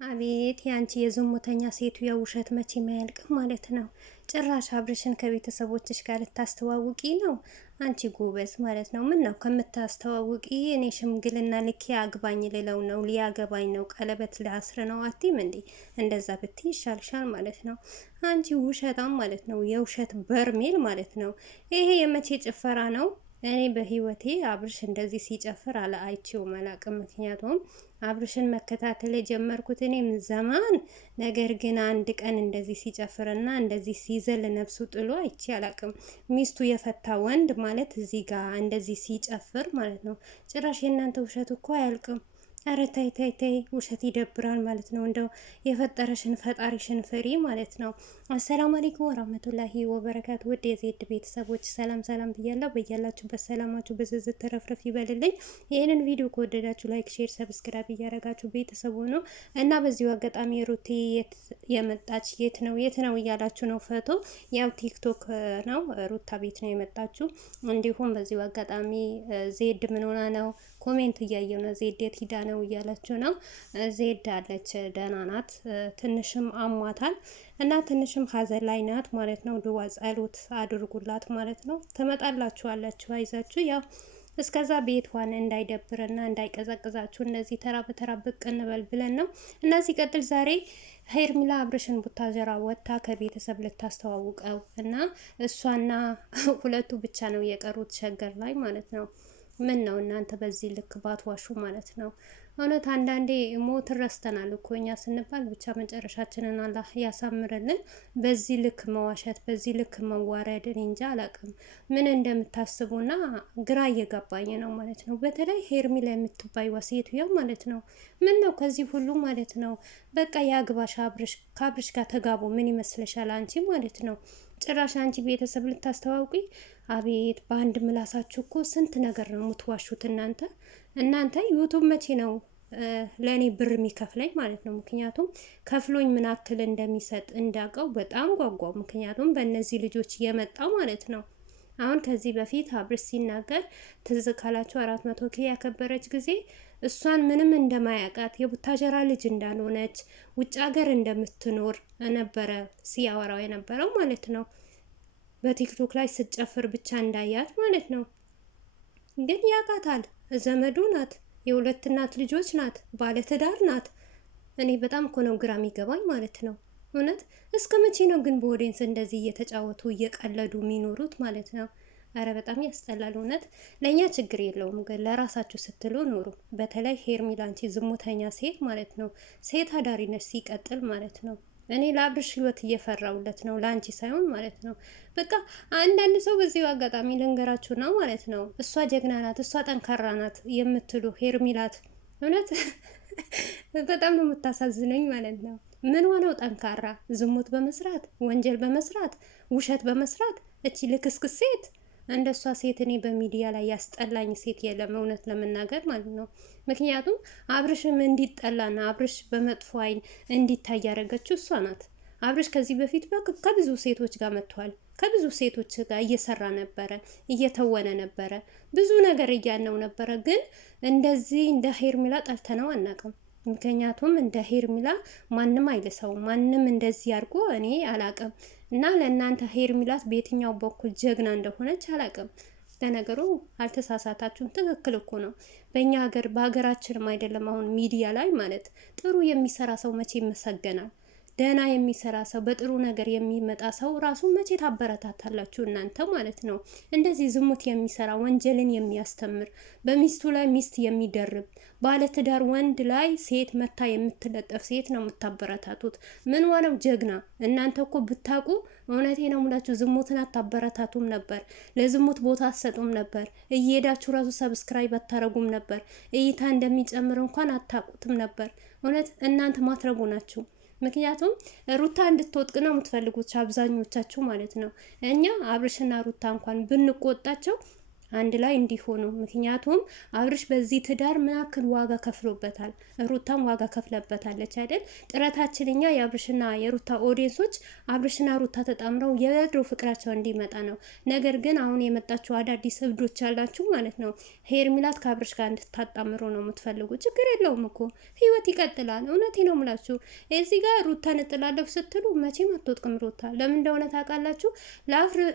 አቤት ያንቺ የዝሙተኛ ሴቱ የውሸት መቼ ማያልቅም ማለት ነው። ጭራሽ አብርሽን ከቤተሰቦችሽ ጋር ልታስተዋውቂ ነው። አንቺ ጎበዝ ማለት ነው። ምን ነው ከምታስተዋውቂ እኔ ሽምግልና ልኬ አግባኝ ልለው ነው፣ ሊያገባኝ ነው፣ ቀለበት ሊያስር ነው አትይም እንዴ? እንደዛ ብትይ ይሻልሻል ማለት ነው። አንቺ ውሸታም ማለት ነው። የውሸት በርሜል ማለት ነው። ይሄ የመቼ ጭፈራ ነው? እኔ በህይወቴ አብርሽ እንደዚህ ሲጨፍር አይቼውም አላቅም። ምክንያቱም አብርሽን መከታተል የጀመርኩት እኔም ዘማን፣ ነገር ግን አንድ ቀን እንደዚህ ሲጨፍርና እንደዚህ ሲዘል ነፍሱ ጥሎ አይቼ አላቅም። ሚስቱ የፈታ ወንድ ማለት እዚህ ጋር እንደዚህ ሲጨፍር ማለት ነው። ጭራሽ የእናንተ ውሸት እኮ አያልቅም። ኧረ ተይ ተይ ተይ፣ ውሸት ይደብራል ማለት ነው። እንደው የፈጠረሽን ፈጣሪሽን ፍሪ ማለት ነው። አሰላሙ አለይኩም ወራህመቱላሂ ወበረካቱ። ውድ የዜድ ቤተሰቦች ሰላም ሰላም ብያለሁ። በያላችሁበት ሰላማችሁ በዝዝት ተረፍረፍ ይበልልኝ። ይህንን ቪዲዮ ከወደዳችሁ ላይክ፣ ሼር፣ ሰብስክራይብ እያደረጋችሁ ቤተሰቡ ነው እና በዚሁ አጋጣሚ ሩቲ የት ነው እያላችሁ ነው። ፎቶ ያው ቲክቶክ ነው፣ ሩታ ቤት ነው የመጣችሁ። እንዲሁም በዚሁ አጋጣሚ ዜድ ምን ሆና ነው ኮሜንት እያየው ነው። ዜድ የት ሂዳ ነው እያለችው ነው። ዜድ አለች፣ ደህና ናት። ትንሽም አሟታል እና ትንሽም ሀዘን ላይ ናት ማለት ነው። ድዋ ጸሎት አድርጉላት ማለት ነው። ትመጣላችኋላችሁ፣ አይዛችሁ። ያው እስከዛ ቤቷን እንዳይደብርና እንዳይቀዘቅዛችሁ እነዚህ ተራ በተራ ብቅ እንበል ብለን ነው እና ሲቀጥል ዛሬ ሄርሚላ አብርሽን ቡታጀራ ወጥታ ከቤተሰብ ልታስተዋውቀው እና እሷና ሁለቱ ብቻ ነው የቀሩት ሸገር ላይ ማለት ነው። ምን ነው እናንተ በዚህ ልክ ባትዋሹ ማለት ነው። እውነት አንዳንዴ ሞት ረስተናል እኮ እኛ ስንባል፣ ብቻ መጨረሻችንን አላህ ያሳምርልን። በዚህ ልክ መዋሸት፣ በዚህ ልክ መዋረድን እንጃ አላቅም ምን እንደምታስቡና ግራ እየገባኝ ነው ማለት ነው። በተለይ ሄርሚላ የምትባይ ሴትዮ ማለት ነው። ምን ነው ከዚህ ሁሉ ማለት ነው። በቃ የአግባሽ ከአብርሽ ጋር ተጋቡ። ምን ይመስልሻል አንቺ ማለት ነው። ጭራሽ አንቺ ቤተሰብ ልታስተዋውቂ። አቤት በአንድ ምላሳችሁ እኮ ስንት ነገር ነው የምትዋሹት እናንተ ዩቱብ መቼ ነው ለእኔ ብር የሚከፍለኝ ማለት ነው። ምክንያቱም ከፍሎኝ ምን ያክል እንደሚሰጥ እንዳውቀው በጣም ጓጓው። ምክንያቱም በእነዚህ ልጆች እየመጣ ማለት ነው። አሁን ከዚህ በፊት አብርሽ ሲናገር ትዝ ካላችሁ 400K ያከበረች ጊዜ እሷን ምንም እንደማያውቃት የቡታጀራ ልጅ እንዳልሆነች ውጭ ሀገር እንደምትኖር ነበረ ሲያወራው የነበረው ማለት ነው። በቲክቶክ ላይ ስትጨፍር ብቻ እንዳያት ማለት ነው። ግን ያውቃታል። ዘመዱ ናት። የሁለት እናት ልጆች ናት። ባለትዳር ናት። እኔ በጣም እኮ ነው ግራ የሚገባኝ ማለት ነው። እውነት እስከ መቼ ነው ግን በኦዲየንስ እንደዚህ እየተጫወቱ እየቀለዱ የሚኖሩት ማለት ነው? አረ በጣም ያስጠላል። እውነት ለእኛ ችግር የለውም ግን ለራሳችሁ ስትሉ ኑሩ። በተለይ ሄርሚላ አንቺ ዝሙተኛ ሴት ማለት ነው። ሴት አዳሪ ነች ሲቀጥል ማለት ነው። እኔ ለአብርሽ ህይወት እየፈራውለት ነው፣ ለአንቺ ሳይሆን ማለት ነው። በቃ አንዳንድ ሰው በዚሁ አጋጣሚ ልንገራችሁ ነው ማለት ነው። እሷ ጀግና ናት፣ እሷ ጠንካራ ናት የምትሉ ሄርሚላት እውነት በጣም ነው የምታሳዝነኝ ማለት ነው። ምን ሆነው ጠንካራ? ዝሙት በመስራት ወንጀል በመስራት ውሸት በመስራት እቺ ልክስክስ ሴት እንደ እሷ ሴት እኔ በሚዲያ ላይ ያስጠላኝ ሴት የለም እውነት ለመናገር ማለት ነው። ምክንያቱም አብርሽም እንዲጠላና አብርሽ በመጥፎ አይን እንዲታይ ያደረገችው እሷ ናት። አብርሽ ከዚህ በፊት ከብዙ ሴቶች ጋር መጥቷል። ከብዙ ሴቶች ጋር እየሰራ ነበረ፣ እየተወነ ነበረ፣ ብዙ ነገር እያነው ነበረ። ግን እንደዚህ እንደ ሄርሚላ ጠልተነው አናውቅም። ምክንያቱም እንደ ሄርሚላ ማንም አይልሰውም። ማንም እንደዚህ አድርጎ እኔ አላቅም። እና ለእናንተ ሄርሚላት በየትኛው በኩል ጀግና እንደሆነች አላቅም። ለነገሩ አልተሳሳታችሁም፣ ትክክል እኮ ነው። በእኛ ሀገር በሀገራችንም አይደለም አሁን ሚዲያ ላይ ማለት ጥሩ የሚሰራ ሰው መቼ ይመሰገናል? ደህና የሚሰራ ሰው በጥሩ ነገር የሚመጣ ሰው ራሱ መቼ ታበረታታላችሁ እናንተ ማለት ነው። እንደዚህ ዝሙት የሚሰራ ወንጀልን የሚያስተምር በሚስቱ ላይ ሚስት የሚደርብ ባለትዳር ወንድ ላይ ሴት መታ የምትለጠፍ ሴት ነው የምታበረታቱት። ምን ዋለው ጀግና። እናንተ እኮ ብታውቁ እውነቴ ነው ሙላችሁ ዝሙትን አታበረታቱም ነበር። ለዝሙት ቦታ አትሰጡም ነበር። እየሄዳችሁ ራሱ ሰብስክራይብ አታረጉም ነበር። እይታ እንደሚጨምር እንኳን አታውቁትም ነበር። እውነት እናንተ ማትረቡ ናችሁ። ምክንያቱም ሩታ እንድትወጥቅ ነው የምትፈልጉት አብዛኞቻችሁ ማለት ነው። እኛ አብርሽና ሩታ እንኳን ብንቆጣቸው አንድ ላይ እንዲሆኑ። ምክንያቱም አብርሽ በዚህ ትዳር ምን ያክል ዋጋ ከፍሎበታል፣ ሩታም ዋጋ ከፍለበታለች አይደል? ጥረታችን እኛ የአብርሽና የሩታ ኦዲየንሶች አብርሽና ሩታ ተጣምረው የድሮ ፍቅራቸው እንዲመጣ ነው። ነገር ግን አሁን የመጣችሁ አዳዲስ እብዶች ያላችሁ ማለት ነው ሄርሚላት ከአብርሽ ጋር እንድታጣምሩ ነው የምትፈልጉ። ችግር የለውም እኮ ህይወት ይቀጥላል። እውነቴ ነው የምላችሁ። እዚህ ጋር ሩታን እጥላለሁ ስትሉ መቼም አትወጥቅም ሩታ። ለምን እንደሆነ ታውቃላችሁ?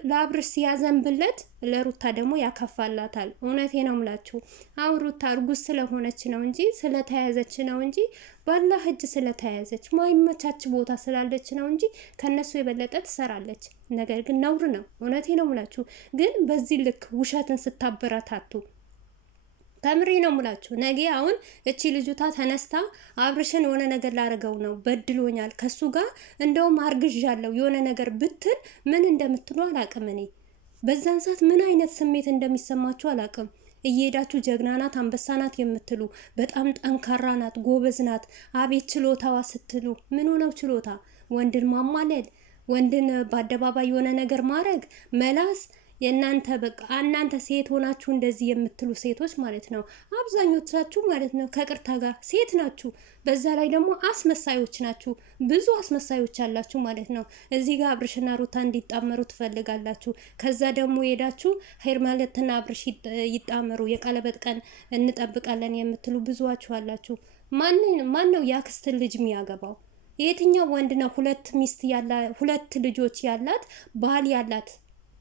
ለአብርሽ ሲያዘንብለት ለሩታ ደግሞ ያካፋላታል። እውነቴ ነው ምላችሁ። አሁን ሩታ እርጉዝ ስለሆነች ነው እንጂ ስለተያዘች ነው እንጂ ባላህ እጅ ስለተያዘች ማይመቻች ቦታ ስላለች ነው እንጂ ከነሱ የበለጠ ትሰራለች። ነገር ግን ነውር ነው። እውነቴ ነው ምላችሁ። ግን በዚህ ልክ ውሸትን ስታበረታቱ ከምሬ ነው ሙላችሁ። ነገ አሁን እቺ ልጅቷ ተነስታ አብርሽን የሆነ ነገር ላረገው ነው በድሎኛል፣ ከሱ ጋር እንደውም አርግዣለሁ የሆነ ነገር ብትል ምን እንደምትሉ አላቅም። እኔ በዛን ሰዓት ምን አይነት ስሜት እንደሚሰማችሁ አላቅም። እየሄዳችሁ ጀግና ናት፣ አንበሳ ናት የምትሉ በጣም ጠንካራ ናት፣ ጎበዝ ናት፣ አቤት ችሎታዋ ስትሉ ምን ሆነው ችሎታ? ወንድን ማማለል፣ ወንድን በአደባባይ የሆነ ነገር ማድረግ፣ መላስ የእናንተ በቃ እናንተ ሴት ሆናችሁ እንደዚህ የምትሉ ሴቶች ማለት ነው አብዛኞቻችሁ ማለት ነው ከቅርታ ጋር ሴት ናችሁ። በዛ ላይ ደግሞ አስመሳዮች ናችሁ። ብዙ አስመሳዮች አላችሁ ማለት ነው። እዚህ ጋር አብርሽና ሩታ እንዲጣመሩ ትፈልጋላችሁ። ከዛ ደግሞ ሄዳችሁ ሄርሜላትና አብርሽ ይጣመሩ የቀለበት ቀን እንጠብቃለን የምትሉ ብዙዋችሁ አላችሁ። ማን ነው የአክስትን ልጅ የሚያገባው? የትኛው ወንድ ነው ሁለት ልጆች ያላት ባል ያላት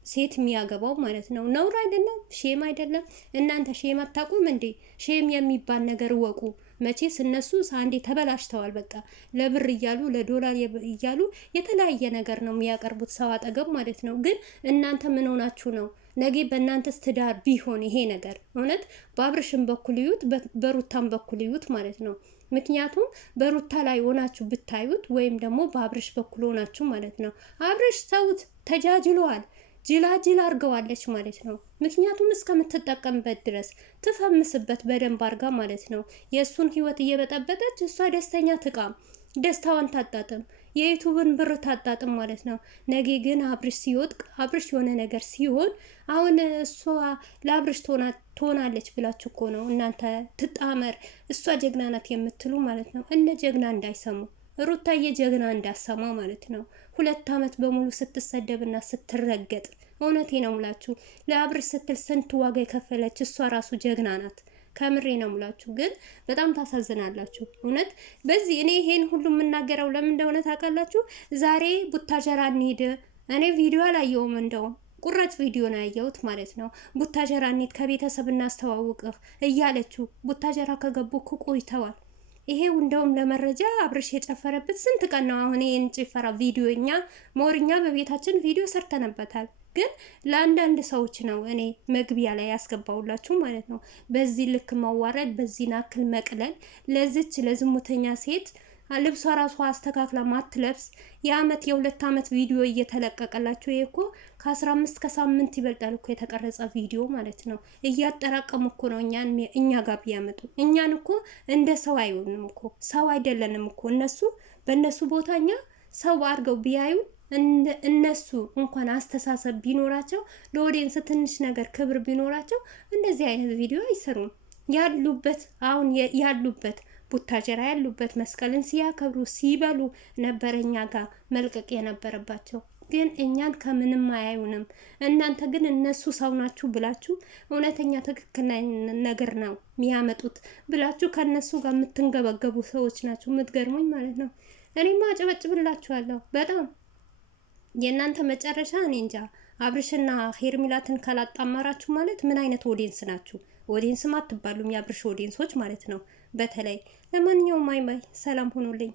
ሴት የሚያገባው ማለት ነው? ነውር አይደለም? ሼም አይደለም? እናንተ ሼም አታውቁም እንዴ? ሼም የሚባል ነገር እወቁ። መቼስ እነሱ አንዴ ተበላሽተዋል። በቃ ለብር እያሉ ለዶላር እያሉ የተለያየ ነገር ነው የሚያቀርቡት ሰው አጠገብ ማለት ነው። ግን እናንተ ምን ሆናችሁ ነው? ነገ በእናንተስ ትዳር ቢሆን ይሄ ነገር እውነት በአብርሽም በኩል ይዩት፣ በሩታም በኩል ይዩት ማለት ነው። ምክንያቱም በሩታ ላይ ሆናችሁ ብታዩት ወይም ደግሞ በአብርሽ በኩል ሆናችሁ ማለት ነው። አብርሽ ተውት፣ ተጃጅለዋል። ጅላጅል አርገዋለች ማለት ነው። ምክንያቱም እስከምትጠቀምበት ድረስ ትፈምስበት በደንብ አርጋ ማለት ነው። የእሱን ህይወት እየበጠበጠች እሷ ደስተኛ ትቃም፣ ደስታዋን ታጣጥም፣ የዩቱብን ብር ታጣጥም ማለት ነው። ነገ ግን አብርሽ ሲወጥቅ፣ አብርሽ የሆነ ነገር ሲሆን አሁን እሷ ለአብርሽ ትሆናለች ብላችሁ እኮ ነው እናንተ ትጣመር እሷ ጀግና ናት የምትሉ ማለት ነው። እነ ጀግና እንዳይሰሙ ሩታዬ ጀግና እንዳሰማ ማለት ነው። 2 ዓመት በሙሉ ስትሰደብና ስትረገጥ እውነቴ ነው ምላችሁ ለአብርሽ ስትል ስንት ዋጋ የከፈለች እሷ ራሱ ጀግና ናት። ከምሬ ነው ምላችሁ። ግን በጣም ታሳዝናላችሁ እውነት። በዚህ እኔ ይሄን ሁሉ የምናገረው ለምን እንደሆነ ታውቃላችሁ? ዛሬ ቡታጀራ እንሂድ፣ እኔ ቪዲዮ አላየውም እንደውም ቁራጭ ቪዲዮ ነው ያየሁት ማለት ነው። ቡታጀራ እንሂድ ከቤተሰብ እናስተዋውቅህ እያለችው ቡታጀራ ከገቡ እኮ ቆይተዋል። ይሄው እንደውም ለመረጃ አብርሽ የጨፈረበት ስንት ቀን ነው? አሁን ይሄን ጭፈራ ቪዲዮ ሞርኛ በቤታችን ቪዲዮ ሰርተንበታል። ግን ለአንዳንድ ሰዎች ነው እኔ መግቢያ ላይ ያስገባውላችሁ ማለት ነው። በዚህ ልክ መዋረድ፣ በዚህ ናክል መቅለል ለዚች ለዝሙተኛ ሴት ልብሷ ራሷ አስተካክላ ማትለብስ የ2 ዓመት ቪዲዮ እየተለቀቀላችሁ ይሄ እኮ ከ15 ከሳምንት ይበልጣል እኮ የተቀረጸ ቪዲዮ ማለት ነው። እያጠራቀሙ እኮ ነው እኛ ጋር ቢያመጡ። እኛን እኮ እንደ ሰው አይሆንም እኮ ሰው አይደለንም እኮ እነሱ በእነሱ ቦታ እኛ ሰው አድርገው ቢያዩ እነሱ እንኳን አስተሳሰብ ቢኖራቸው ለኦዲየንስ ትንሽ ነገር ክብር ቢኖራቸው እንደዚህ አይነት ቪዲዮ አይሰሩም። ያሉበት ቡታጀራ ያሉበት መስቀልን ሲያከብሩ ሲበሉ ነበረ እኛ ጋር መልቀቅ የነበረባቸው። ግን እኛን ከምንም አያዩንም። እናንተ ግን እነሱ ሰው ናችሁ ብላችሁ እውነተኛ ትክክል ነገር ነው የሚያመጡት ብላችሁ ከነሱ ጋር የምትንገበገቡ ሰዎች ናችሁ። የምትገርሙኝ ማለት ነው። እኔማ አጨበጭብላችኋለሁ በጣም የእናንተ መጨረሻ እኔ እንጃ። አብርሽና ሄርሜላትን ካላጣመራችሁ ማለት ምን አይነት ኦዲየንስ ናችሁ? ኦዲየንስም አትባሉም፣ የአብርሽ ኦዲየንሶች ማለት ነው በተለይ። ለማንኛውም ማይ ሰላም ሁኑልኝ።